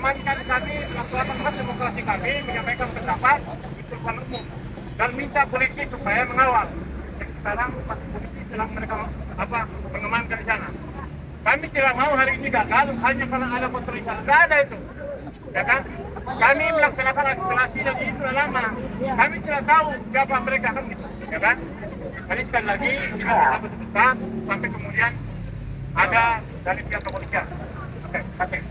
mengamankan kami, melaksanakan hak demokrasi kami, menyampaikan pendapat di depan umum dan minta polisi supaya mengawal. Sekarang polisi sedang mereka mengamankan di sana. Kami tidak mau hari ini gagal hanya karena ada kontroversi. Tidak ada itu, ya kan? Kami melaksanakan aspirasi dan itu sudah lama. Kami tidak tahu siapa mereka kan, gitu, ya kan? Jadi sekali lagi kita bisa betul sampai kemudian ada dari pihak kepolisian. Oke, terima kasih.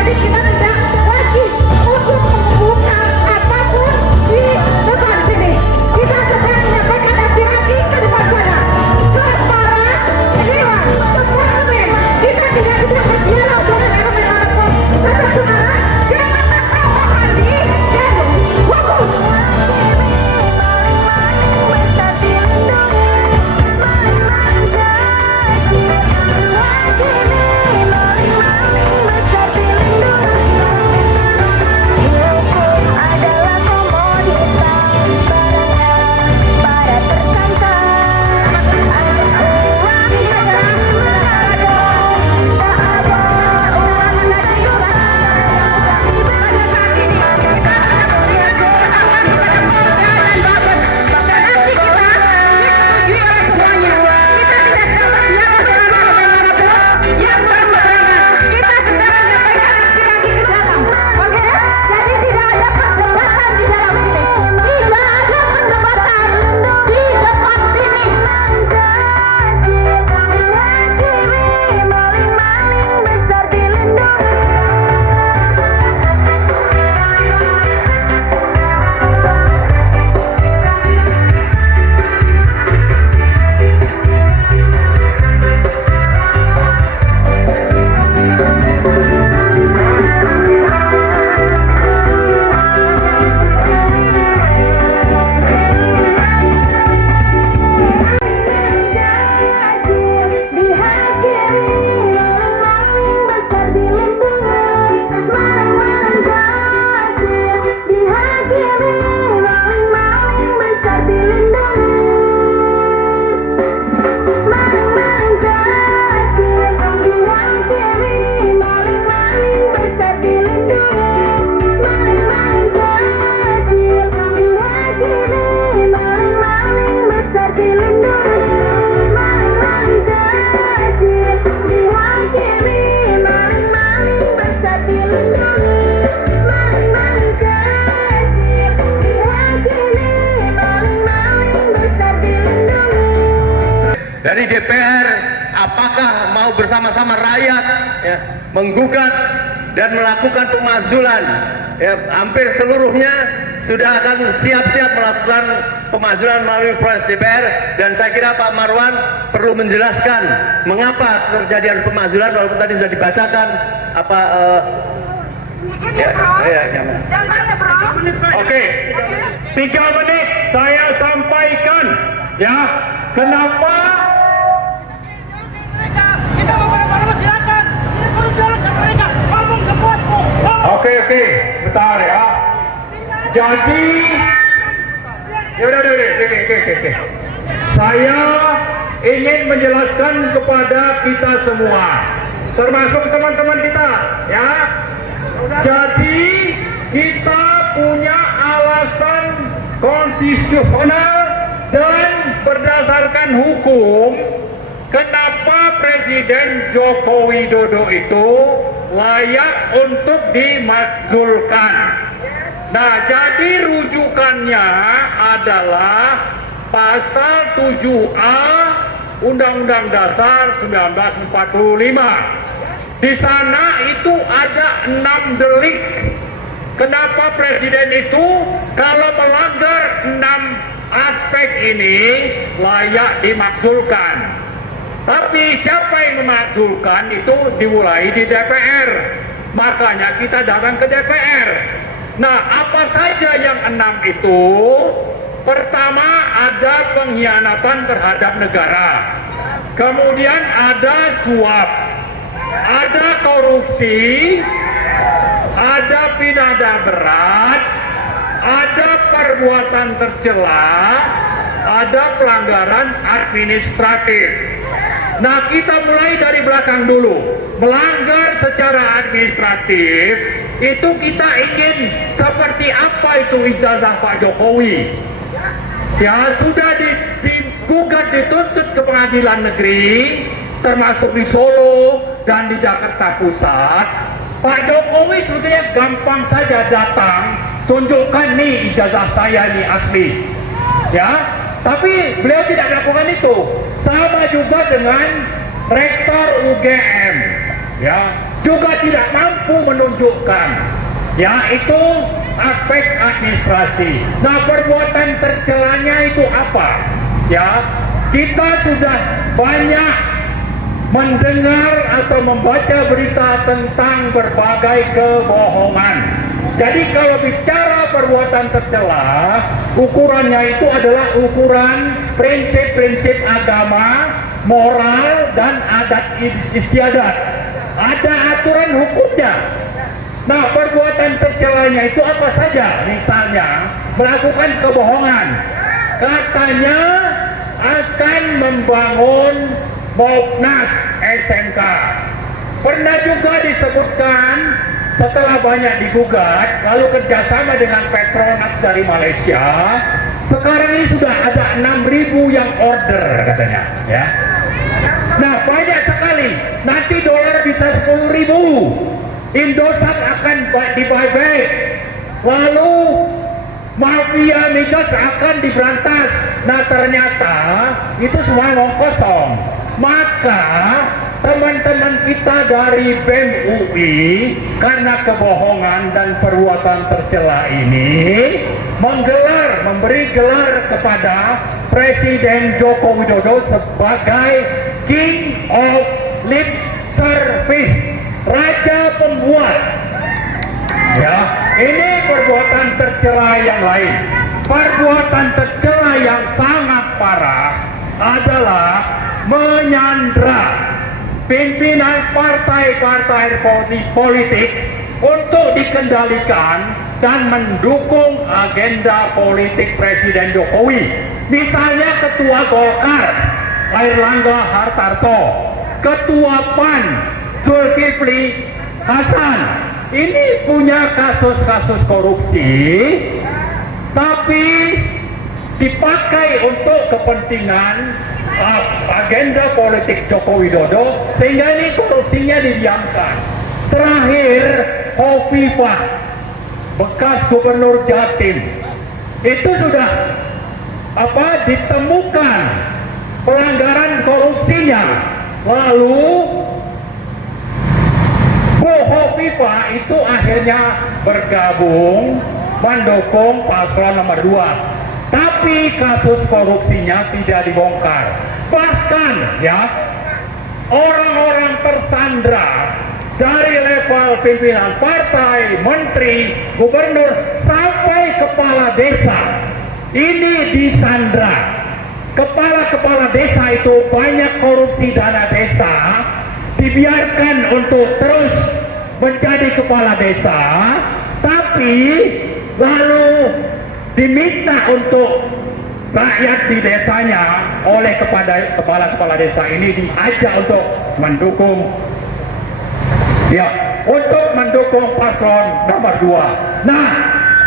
Jadi kita tidak wajib untuk membuka apapun di DPR apakah mau bersama-sama rakyat ya, menggugat dan melakukan pemakzulan. Ya, hampir seluruhnya sudah akan siap-siap melakukan pemakzulan melalui proses DPR, dan saya kira Pak Marwan perlu menjelaskan mengapa terjadi harus pemakzulan walaupun tadi sudah dibacakan apa Oke, 3 menit saya sampaikan ya kenapa. Oke, bentar ya. Jadi, oke. Saya ingin menjelaskan kepada kita semua, termasuk teman-teman kita, ya. Jadi kita punya alasan konstitusional dan berdasarkan hukum kenapa Presiden Joko Widodo itu layak untuk dimakzulkan. Nah, jadi rujukannya adalah pasal 7A Undang-Undang Dasar 1945. Di sana itu ada 6 delik. Kenapa Presiden itu kalau melanggar 6 aspek ini layak dimakzulkan? Tapi siapa yang memakzulkan itu dimulai di DPR. Makanya kita datang ke DPR. Nah, apa saja yang 6 itu? Pertama, ada pengkhianatan terhadap negara. Kemudian ada suap, ada korupsi, ada pidana berat, ada perbuatan tercela, ada pelanggaran administratif. Nah, kita mulai dari belakang dulu. Melanggar secara administratif, itu kita ingin seperti apa itu ijazah Pak Jokowi. Ya, sudah digugat, dituntut ke pengadilan negeri, termasuk di Solo dan di Jakarta Pusat. Pak Jokowi sebetulnya gampang saja datang, tunjukkan nih ijazah saya ini asli. Ya, tapi beliau tidak melakukan itu. Sama juga dengan Rektor UGM, ya, juga tidak mampu menunjukkan. Ya, itu aspek administrasi. Nah, perbuatan tercelanya itu apa? Ya, kita sudah banyak mendengar atau membaca berita tentang berbagai kebohongan. Jadi kalau bicara perbuatan tercela, ukurannya itu adalah ukuran prinsip-prinsip agama, moral, dan adat istiadat. Ada aturan hukumnya. Nah, perbuatan tercelanya itu apa saja? Misalnya, melakukan kebohongan. Katanya akan membangun Bopnas SMK. Pernah juga disebutkan setelah banyak digugat, lalu kerjasama dengan Petronas dari Malaysia, sekarang ini sudah ada 6.000 yang order katanya, ya. Nah, banyak sekali. Nanti dolar bisa 10.000. Indosat akan di-buyback. Lalu mafia migas akan diberantas. Nah, ternyata itu semua ngomong kosong. Maka teman-teman kita dari BEM UI karena kebohongan dan perbuatan tercela ini memberi gelar kepada Presiden Joko Widodo sebagai King of Lip Service, Raja Pembuat. Ya, ini perbuatan tercela yang lain. Perbuatan tercela yang sangat parah adalah menyandra pimpinan partai-partai politik untuk dikendalikan dan mendukung agenda politik Presiden Jokowi. Misalnya Ketua Golkar Airlangga Hartarto, Ketua PAN Zulkifli Hasan, ini punya kasus-kasus korupsi, tapi dipakai untuk kepentingan agenda politik Joko Widodo, sehingga ini korupsinya didiamkan. Terakhir, Hovifah, bekas gubernur Jatim, itu sudah ditemukan pelanggaran korupsinya. Lalu Bu Hovifa itu akhirnya bergabung mendukung paslon nomor 2. Tapi kasus korupsinya tidak dibongkar. Bahkan ya, orang-orang tersandra dari level pimpinan partai, menteri, gubernur, sampai kepala desa ini disandra. Kepala-kepala desa itu banyak korupsi dana desa, dibiarkan untuk terus menjadi kepala desa, tapi lalu diminta untuk rakyat di desanya oleh kepala-kepala desa ini diajak untuk mendukung paslon nomor 2. Nah,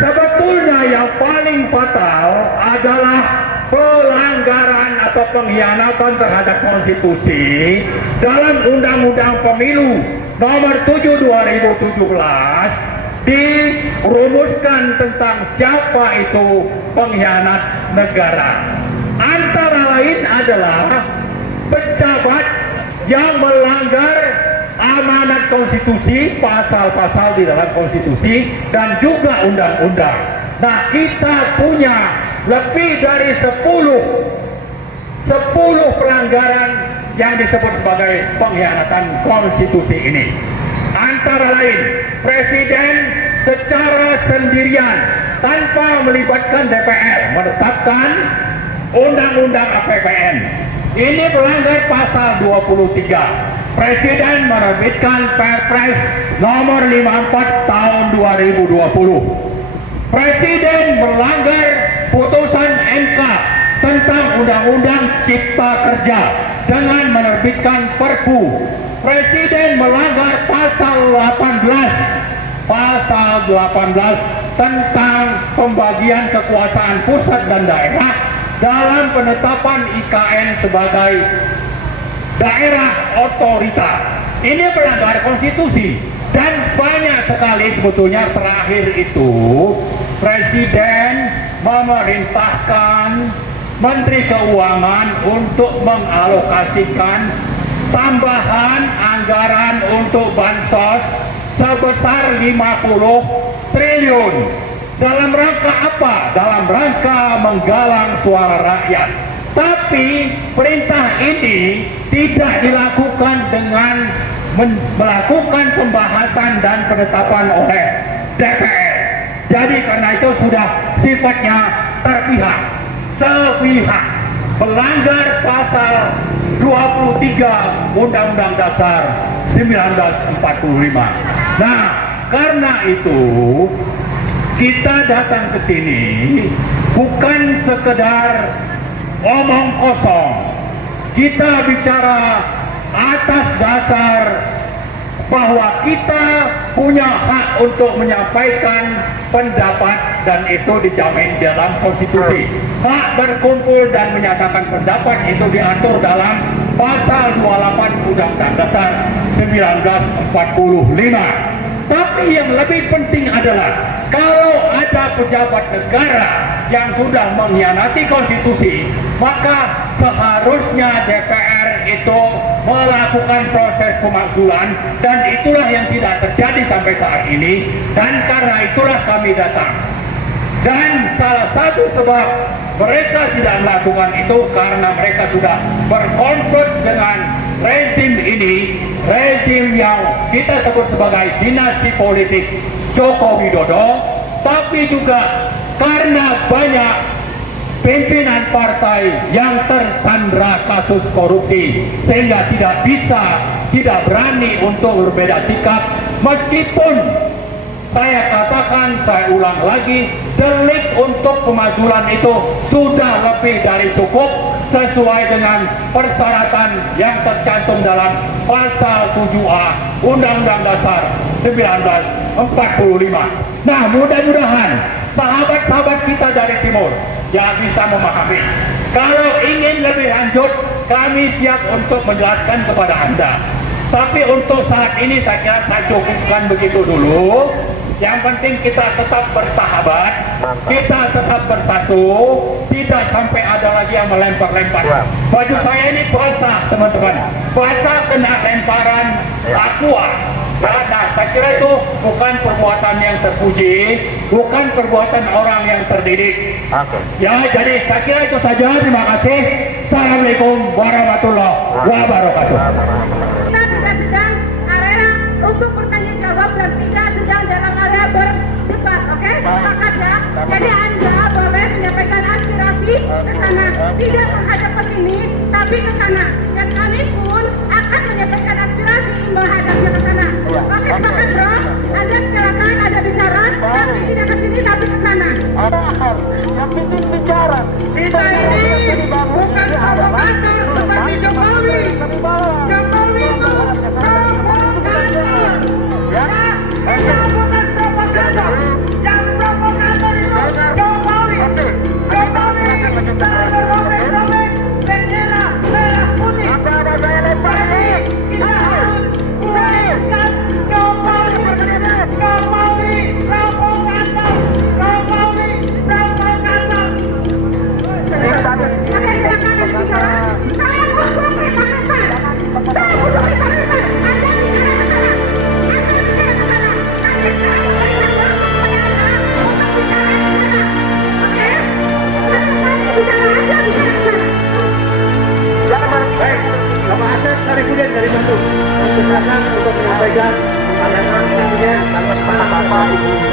sebetulnya yang paling fatal adalah pelanggaran atau pengkhianatan terhadap konstitusi dalam Undang-Undang Pemilu nomor 7 2017 dirumuskan tentang siapa itu pengkhianat negara. Antara lain adalah pejabat yang melanggar amanat konstitusi, pasal-pasal di dalam konstitusi dan juga undang-undang. Nah, kita punya lebih dari 10 pelanggaran yang disebut sebagai pengkhianatan konstitusi ini. Antara lain, Presiden secara sendirian tanpa melibatkan DPR menetapkan Undang-Undang APBN. Ini melanggar pasal 23. Presiden menerbitkan Perpres nomor 54 tahun 2020. Presiden melanggar putusan MK tentang Undang-Undang Cipta Kerja dengan menerbitkan Perpu. Presiden melanggar pasal 18 tentang pembagian kekuasaan pusat dan daerah dalam penetapan IKN sebagai daerah otorita. Ini melanggar konstitusi dan banyak sekali sebetulnya. Terakhir itu Presiden memerintahkan Menteri Keuangan untuk mengalokasikan tambahan anggaran untuk bansos sebesar 50 triliun. Dalam rangka apa? Dalam rangka menggalang suara rakyat. Tapi perintah ini tidak dilakukan dengan melakukan pembahasan dan penetapan oleh DPR. Jadi karena itu sudah sifatnya terpihak, sepihak, melanggar pasal 23 Undang-Undang Dasar 1945. Nah, karena itu kita datang ke sini bukan sekedar omong kosong. Kita bicara atas dasar bahwa kita punya hak untuk menyampaikan pendapat dan itu dijamin dalam konstitusi. Hak berkumpul dan menyatakan pendapat itu diatur dalam pasal 28 Undang-Undang Dasar 1945. Tapi yang lebih penting adalah kalau ada pejabat negara yang sudah mengkhianati konstitusi, maka seharusnya DPR itu melakukan proses pemakzulan, dan itulah yang tidak terjadi sampai saat ini. Dan karena itulah kami datang. Dan salah satu sebab mereka tidak melakukan itu karena mereka sudah berkonflik dengan rezim ini, rezim yang kita sebut sebagai dinasti politik Joko Widodo, tapi juga karena banyak pimpinan partai yang tersandra kasus korupsi sehingga tidak berani untuk berbeda sikap, meskipun saya katakan, saya ulang lagi, delik untuk pemakzulan itu sudah lebih dari cukup sesuai dengan persyaratan yang tercantum dalam pasal 7A Undang-Undang Dasar 1945. Nah, mudah-mudahan sahabat-sahabat kita dari timur yang bisa memahami. Kalau ingin lebih lanjut, kami siap untuk menjelaskan kepada Anda. Tapi untuk saat ini saya kira saya cukupkan begitu dulu. Yang penting kita tetap bersahabat, kita tetap bersatu, tidak sampai ada lagi yang melempar-lempar. Baju saya ini basah, teman-teman. Basah kena lemparan aqua. Nah, saya kira itu bukan perbuatan yang terpuji, bukan perbuatan orang yang terdidik. Ya, jadi saya kira itu saja. Terima kasih. Assalamualaikum warahmatullahi wabarakatuh. Kita tidak sedang area untuk bertanya jawab dan tidak sedang dalam area berdebat, oke? Sepakat ya? Jadi Anda boleh menyampaikan aspirasi ke sana, tidak menghadap ke sini, tapi ke sana. Dan kami pun akan menyampaikan aspirasi menghadapnya ke sana. Oke, sepakat bro? Anda silakan ada bicara, tapi tidak ke sini, tapi ke sana. Yang penting bicara. Kita ini bukan provokator seperti Jokowi. Jokowi itu provokator. Ya, kita bukan provokator. Yang provokator itu Jokowi. Jokowi selalu robek-robek bendera merah putih. Saya lempar ini. Kita harus mengingatkan Jokowi. Jokowi provokator. Jokowi provokator. Oke, silakan ada bicara. Saya butuh kata-kata. Saya butuh kata-kata. Anda bicara ke sana. Anda bicara ke sana. Kami sekarang memberikan waktu kepada Anda untuk bicara ke sana. Oke? Kami bicara aja bicara ke sana. Baik, Bapak Asep Sarifudin dari Bandung. Silakan untuk menyampaikan pandangan presiden tanggal 4 Ibu.